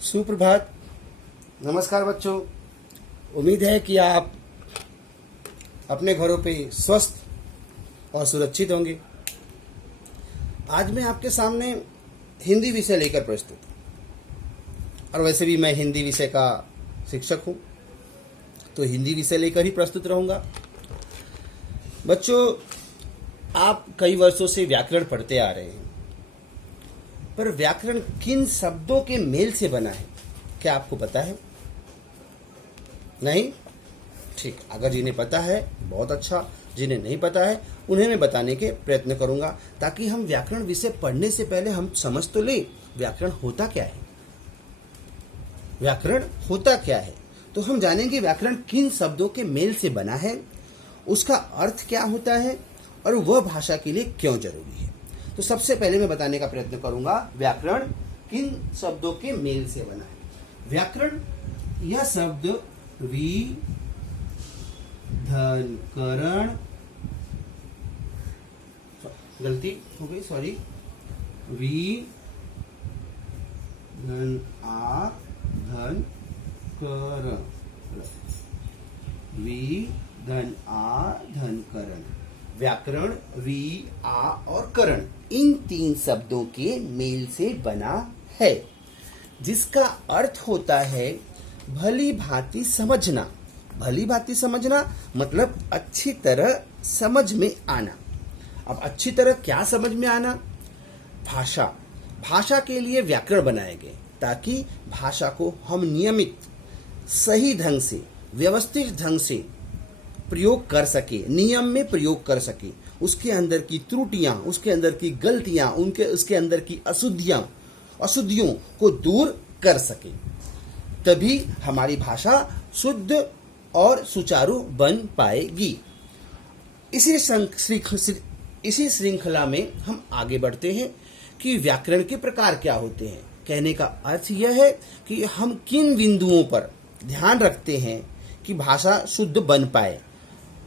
सुप्रभात। नमस्कार बच्चों। उम्मीद है कि आप अपने घरों पे स्वस्थ और सुरक्षित होंगे। आज मैं आपके सामने हिंदी विषय लेकर प्रस्तुत हूँ और वैसे भी मैं हिंदी विषय का शिक्षक हूँ, तो हिंदी विषय लेकर ही प्रस्तुत रहूँगा। बच्चों, आप कई वर्षों से व्याकरण पढ़ते आ रहे हैं, पर व्याकरण किन शब्दों के मेल से बना है, क्या आपको पता है? नहीं? ठीक, अगर जिन्हें पता है बहुत अच्छा, जिन्हें नहीं पता है उन्हें मैं बताने के प्रयत्न करूंगा, ताकि हम व्याकरण विषय पढ़ने से पहले हम समझ तो लें व्याकरण होता क्या है। व्याकरण होता क्या है तो हम जानेंगे व्याकरण किन शब्दों के मेल से बना है, उसका अर्थ क्या होता है और वह भाषा के लिए क्यों जरूरी है। तो सबसे पहले मैं बताने का प्रयत्न करूंगा व्याकरण किन शब्दों के मेल से बना है। व्याकरण यह शब्द वि धन करण, गलती हो गई, सॉरी, वि धन आ धन करण, वि धन आ धन करण। व्याकरण वि, आ और करण इन तीन शब्दों के मेल से बना है, जिसका अर्थ होता है भली भांति समझना। भली भांति समझना मतलब अच्छी तरह समझ में आना। अब अच्छी तरह क्या समझ में आना? भाषा। भाषा के लिए व्याकरण बनाए गए ताकि भाषा को हम नियमित, सही ढंग से, व्यवस्थित ढंग से प्रयोग कर सके, नियम में प्रयोग कर सके। उसके अंदर की त्रुटियां, उसके अंदर की गलतियां, उसके अंदर की अशुद्धियों को दूर कर सके, तभी हमारी भाषा शुद्ध और सुचारू बन पाएगी। इसी श्रृंखला में हम आगे बढ़ते हैं कि व्याकरण के प्रकार क्या होते हैं। कहने का अर्थ यह है कि हम किन बिंदुओं पर ध्यान रखते हैं कि भाषा शुद्ध बन पाए।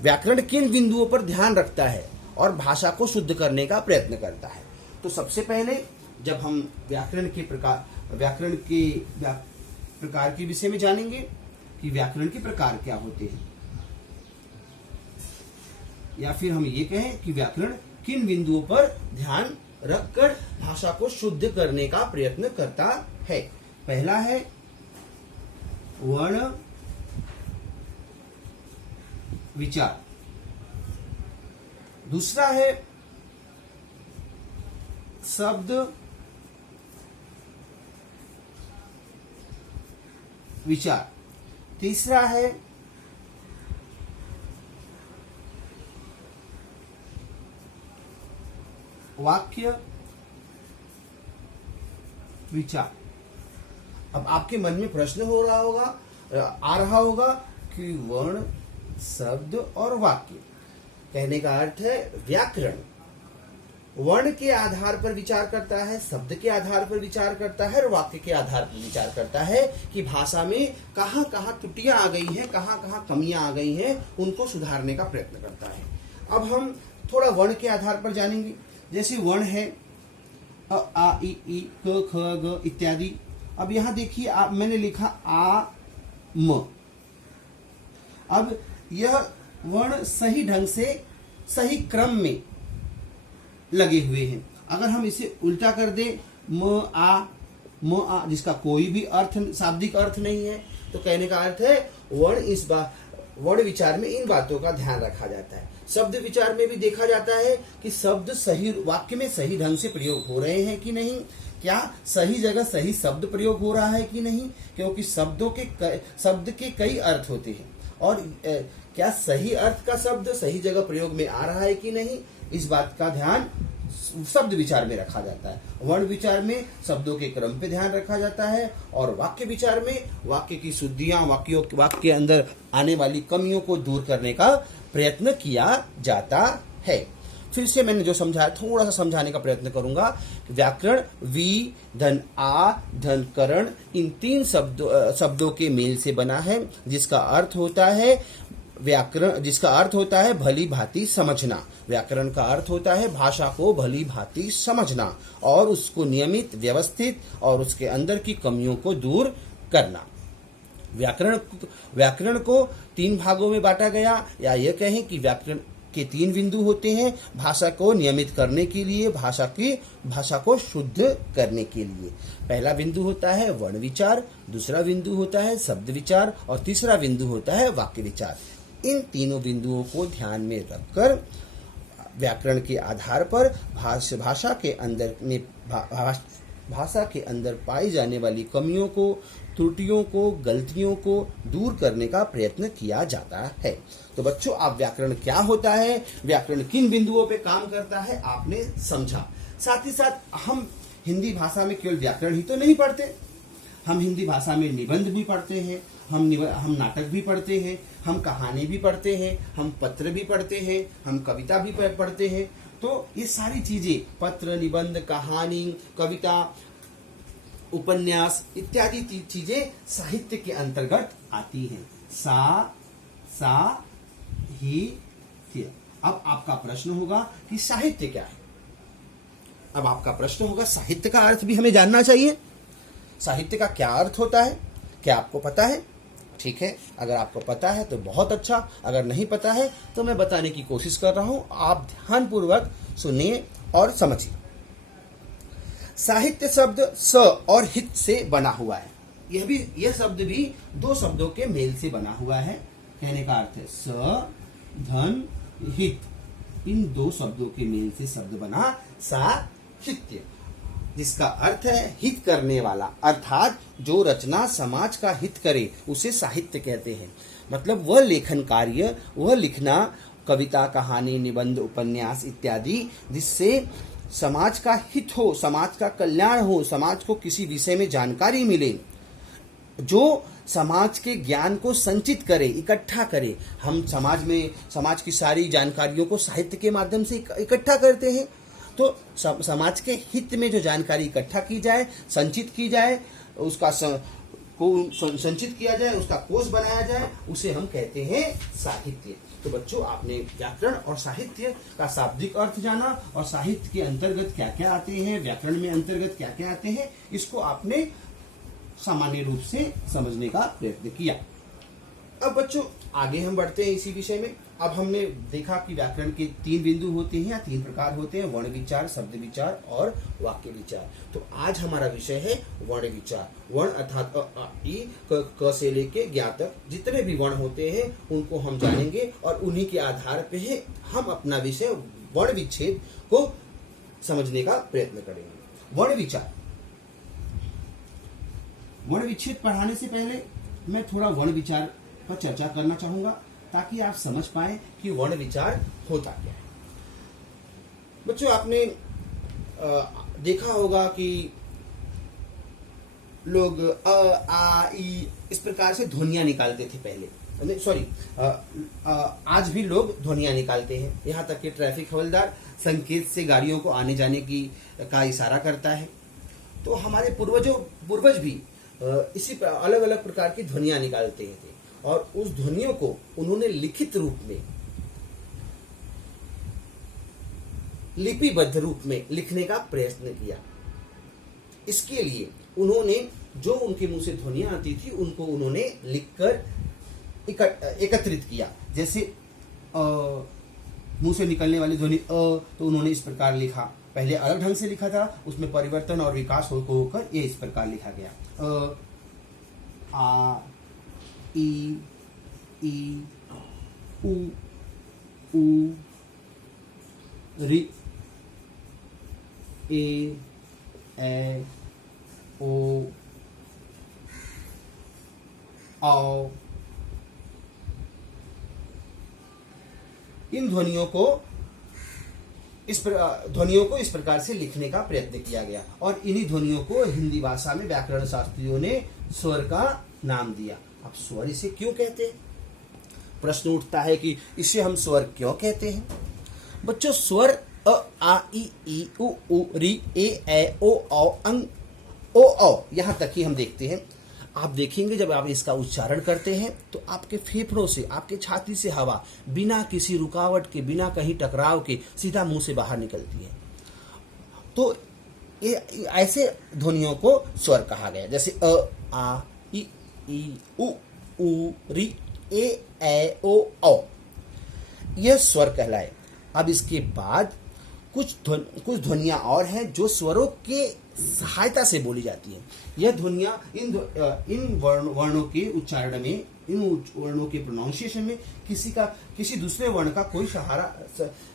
व्याकरण किन बिंदुओं पर ध्यान रखता है और भाषा को शुद्ध करने का प्रयत्न करता है। तो सबसे पहले जब हम व्याकरण के प्रकार के विषय में जानेंगे कि व्याकरण के प्रकार क्या होते हैं, या फिर हम ये कहें कि व्याकरण किन बिंदुओं पर ध्यान रखकर भाषा को शुद्ध करने का प्रयत्न करता है। पहला है वर्ण विचार, दूसरा है शब्द विचार, तीसरा है वाक्य विचार। अब आपके मन में प्रश्न आ रहा होगा कि वर्ण, शब्द और वाक्य, कहने का अर्थ है व्याकरण वर्ण के आधार पर विचार करता है, शब्द के आधार पर विचार करता है और वाक्य के आधार पर विचार करता है कि भाषा में कहाँ कहाँ त्रुटियां आ गई हैं, कहाँ कहाँ कमियां आ गई हैं, उनको सुधारने का प्रयत्न करता है। अब हम थोड़ा वर्ण के आधार पर जानेंगे। जैसे वर्ण है अ, आ, इ, क, ख, ग इत्यादि। अब यहाँ देखिए, मैंने लिखा आ म। अब यह वर्ण सही ढंग से, सही क्रम में लगे हुए हैं। अगर हम इसे उल्टा कर दें म आ, जिसका कोई भी अर्थ, शाब्दिक अर्थ नहीं है, तो कहने का अर्थ है वर्ण विचार में इन बातों का ध्यान रखा जाता है। शब्द विचार में भी देखा जाता है कि शब्द सही वाक्य में सही ढंग से प्रयोग हो रहे हैं कि नहीं, क्या सही जगह सही शब्द प्रयोग हो रहा है कि नहीं, क्योंकि शब्द के कई अर्थ होते हैं और क्या सही अर्थ का शब्द सही जगह प्रयोग में आ रहा है कि नहीं, इस बात का ध्यान शब्द विचार में रखा जाता है। वर्ण विचार में शब्दों के क्रम पे ध्यान रखा जाता है और वाक्य विचार में वाक्य की शुद्धियां, वाक्य के अंदर आने वाली कमियों को दूर करने का प्रयत्न किया जाता है। फिर से मैंने जो समझाया थोड़ा सा समझाने का प्रयत्न करूंगा। व्याकरण वि धन आ धन करण इन तीन शब्दों के मेल से बना है, जिसका अर्थ होता है व्याकरण, जिसका अर्थ होता है भली भांति समझना। व्याकरण का अर्थ होता है भाषा को भली भांति समझना और उसको नियमित, व्यवस्थित और उसके अंदर की कमियों को दूर करना। व्याकरण को 3 भागों में बांटा गया, या यह कहें कि व्याकरण के 3 बिंदु होते हैं भाषा को नियमित करने के लिए, भाषा को शुद्ध करने के लिए। पहला बिंदु होता है वर्ण विचार, दूसरा बिंदु होता है शब्द विचार और तीसरा बिंदु होता है वाक्य विचार। इन तीनों बिंदुओं को ध्यान में रखकर व्याकरण के आधार पर भाषा के अंदर पाई जाने वाली कमियों को, त्रुटियों को, गलतियों को दूर करने का प्रयत्न किया जाता है। तो बच्चों, आप व्याकरण क्या होता है, व्याकरण किन बिंदुओं पे काम करता है, आपने समझा। साथ ही साथ हम हिंदी भाषा में केवल व्याकरण ही तो नहीं पढ़ते, हम हिंदी भाषा में निबंध भी पढ़ते हैं, हम नाटक भी पढ़ते हैं, हम कहानी भी पढ़ते हैं, हम पत्र भी पढ़ते हैं, हम कविता भी पढ़ते हैं। तो ये सारी चीजें, पत्र, निबंध, कहानी, कविता, उपन्यास इत्यादि चीजें साहित्य के अंतर्गत आती हैं। साहित्य। अब आपका प्रश्न होगा कि साहित्य क्या है। अब आपका प्रश्न होगा, साहित्य का अर्थ भी हमें जानना चाहिए। साहित्य का क्या अर्थ होता है, क्या आपको पता है? ठीक है, अगर आपको पता है तो बहुत अच्छा, अगर नहीं पता है तो मैं बताने की कोशिश कर रहा हूं, आप ध्यानपूर्वक सुनिए और समझिए। साहित्य शब्द स और हित से बना हुआ है। यह शब्द भी 2 शब्दों के मेल से बना हुआ है। कहने का अर्थ है स, धन, हित, इन 2 शब्दों के मेल से शब्द बना साहित्य, जिसका अर्थ है हित करने वाला, अर्थात जो रचना समाज का हित करे उसे साहित्य कहते हैं। मतलब वह लेखन कार्य, वह लिखना, कविता, कहानी, निबंध, उपन्यास इत्यादि, जिससे समाज का हित हो, समाज का कल्याण हो, समाज को किसी विषय में जानकारी मिले, जो समाज के ज्ञान को संचित करे, इकट्ठा करे। हम समाज की सारी जानकारियों को साहित्य के माध्यम से इकट्ठा करते हैं। तो समाज के हित में जो जानकारी इकट्ठा की जाए, संचित की जाए, उसका संचित किया जाए, उसका कोश बनाया जाए, उसे हम कहते हैं साहित्य। तो बच्चों, आपने व्याकरण और साहित्य का शाब्दिक अर्थ जाना और साहित्य के अंतर्गत क्या क्या आते हैं, व्याकरण में अंतर्गत क्या क्या आते हैं, इसको आपने सामान्य रूप से समझने का प्रयत्न किया। अब बच्चों, आगे हम बढ़ते हैं इसी विषय में। अब हमने देखा कि व्याकरण के 3 बिंदु होते हैं या 3 प्रकार होते हैं, वर्ण विचार, शब्द विचार और वाक्य विचार। तो आज हमारा विषय है वर्ण विचार। वर्ण अर्थात अ, आ, ई, क से लेके ज्ञ तक जितने भी वर्ण होते हैं उनको हम जानेंगे और उन्हीं के आधार पे हम अपना विषय वर्ण विच्छेद को समझने का प्रयत्न करेंगे। वर्ण विचार। वर्ण विच्छेद पढ़ाने से पहले मैं थोड़ा वर्ण विचार पर चर्चा करना चाहूंगा, ताकि आप समझ पाए कि वर्ण विचार होता क्या है। बच्चों, आपने देखा होगा कि लोग अ, आ, ई इस प्रकार से ध्वनियां निकालते थे पहले। सॉरी, आज भी लोग ध्वनियां निकालते हैं। यहाँ तक कि ट्रैफिक हवलदार संकेत से गाड़ियों को आने जाने का इशारा करता है। तो हमारे पूर्वज भी इसी अलग अलग प्रकार की ध्वनियां निकालते थे और उस ध्वनियों को उन्होंने लिखित रूप में, लिपिबद्ध रूप में लिखने का प्रयत्न किया। इसके लिए उन्होंने जो उनके मुंह से ध्वनियां आती थी उनको उन्होंने लिखकर एकत्रित किया। जैसे मुंह से निकलने वाली ध्वनि अ, तो उन्होंने इस प्रकार लिखा। पहले अलग ढंग से लिखा था, उसमें परिवर्तन और विकास होकर ये इस प्रकार लिखा गया। अ, आ, ई, उ, रि, ए, ओ, औ। इन ध्वनियों को इस प्रकार से लिखने का प्रयत्न किया गया और इन्हीं ध्वनियों को हिंदी भाषा में व्याकरण शास्त्रियों ने स्वर का नाम दिया। अब स्वर इसे क्यों कहते हैं? प्रश्न उठता है कि इसे हम स्वर क्यों कहते हैं? बच्चों, स्वर अ, आ, ई, उ, रि, ए, ओ, औ, अंग, ओ, औ, यहां तक ही हम देखते हैं। आप देखेंगे जब आप इसका उच्चारण करते हैं तो आपके फेफड़ों से, आपके छाती से हवा बिना किसी रुकावट के, बिना कहीं टकराव के सीधा मुंह से बाहर निकलती है। तो ये ऐसे ध्वनियों को स्वर कहा गया, जैसे अ, आ, ई, उ, री, ए, ओ, औ। यह स्वर कहलाए। अब इसके बाद कुछ ध्वनियां और हैं जो स्वरों के सहायता से बोली जाती है। यह ध्वनियां इन वर्णों के उच्चारण में, इन वर्णों के प्रोनाउंसिएशन में किसी दूसरे वर्ण का कोई सहारा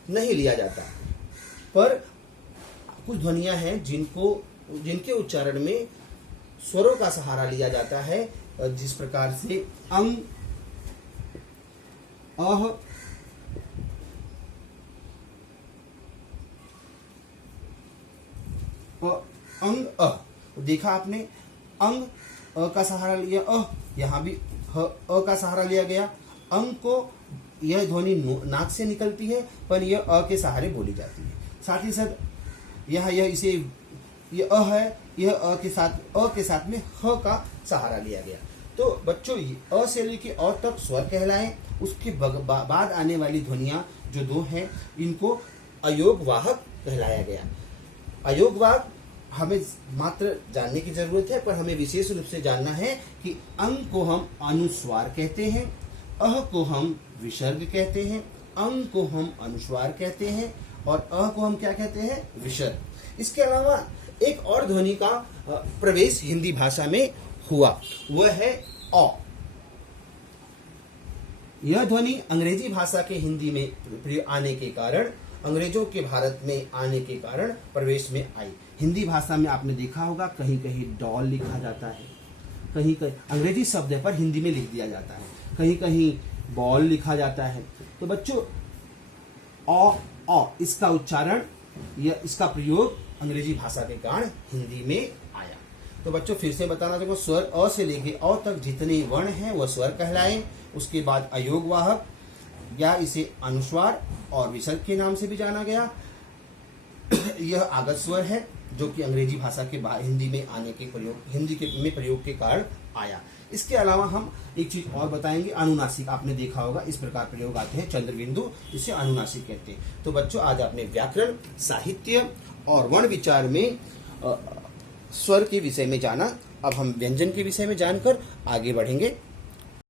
नहीं लिया जाता, पर कुछ ध्वनियां हैं जिनके उच्चारण में स्वरों का सहारा लिया जाता है, जिस प्रकार से अंग, अह, अंग, अ। देखा आपने, अंग अ का सहारा लिया, यहां भी अ का सहारा लिया गया। अंग को यह ध्वनि नाक से निकलती है, पर यह अ के सहारे बोली जाती है। साथ ही साथ यह अ है, यह अ के साथ में ह का सहारा लिया गया। तो बच्चों, अ से लेके अ तक स्वर कहलाए। उसके बाद आने वाली ध्वनियां जो दो हैं, इनको अयोगवाहक कहलाया गया। अयोगवाहक हमें मात्र जानने की जरूरत है, पर हमें विशेष रूप से जानना है कि अंग को हम अनुस्वार कहते हैं, अह को हम विसर्ग कहते हैं, अंग को हम अनुस्वार कहते हैं, और अह को हम क्या कहते हैं? विसर्ग। इसके अलावा एक और ध्वनि का प्रवेश हिंदी भाषा में हुआ, वह है औ। यह ध्वनि अंग्रेजी भाषा के हिंदी में आने के कारण, अंग्रेजों के भारत में आने के कारण प्रवेश में आई। हिंदी भाषा में आपने देखा होगा कहीं कहीं डॉल लिखा जाता है, कहीं कहीं अंग्रेजी शब्द है पर हिंदी में लिख दिया जाता है, कहीं कहीं बॉल लिखा जाता है। तो बच्चों, औ इसका उच्चारण, इसका प्रयोग अंग्रेजी भाषा के कारण हिंदी में आया। तो बच्चों, फिर से बताना चाहूंगा, स्वर अ से लेके औ तक जितने वर्ण हैं वह स्वर कहलाए। उसके बाद अयोगवाहक, या इसे अनुस्वार और विसर्ग के नाम से भी जाना गया। यह आगत स्वर है जो कि अंग्रेजी भाषा के हिंदी में आने के प्रयोग के कारण आया। इसके अलावा हम एक चीज और बताएंगे, अनुनासिक। आपने देखा होगा इस प्रकार प्रयोग आते हैं, चंद्रबिंदु, इसे अनुनासिक कहते हैं। तो बच्चों, आज आपने व्याकरण, साहित्य और वर्ण विचार में स्वर के विषय में जाना। अब हम व्यंजन के विषय में जानकर आगे बढ़ेंगे।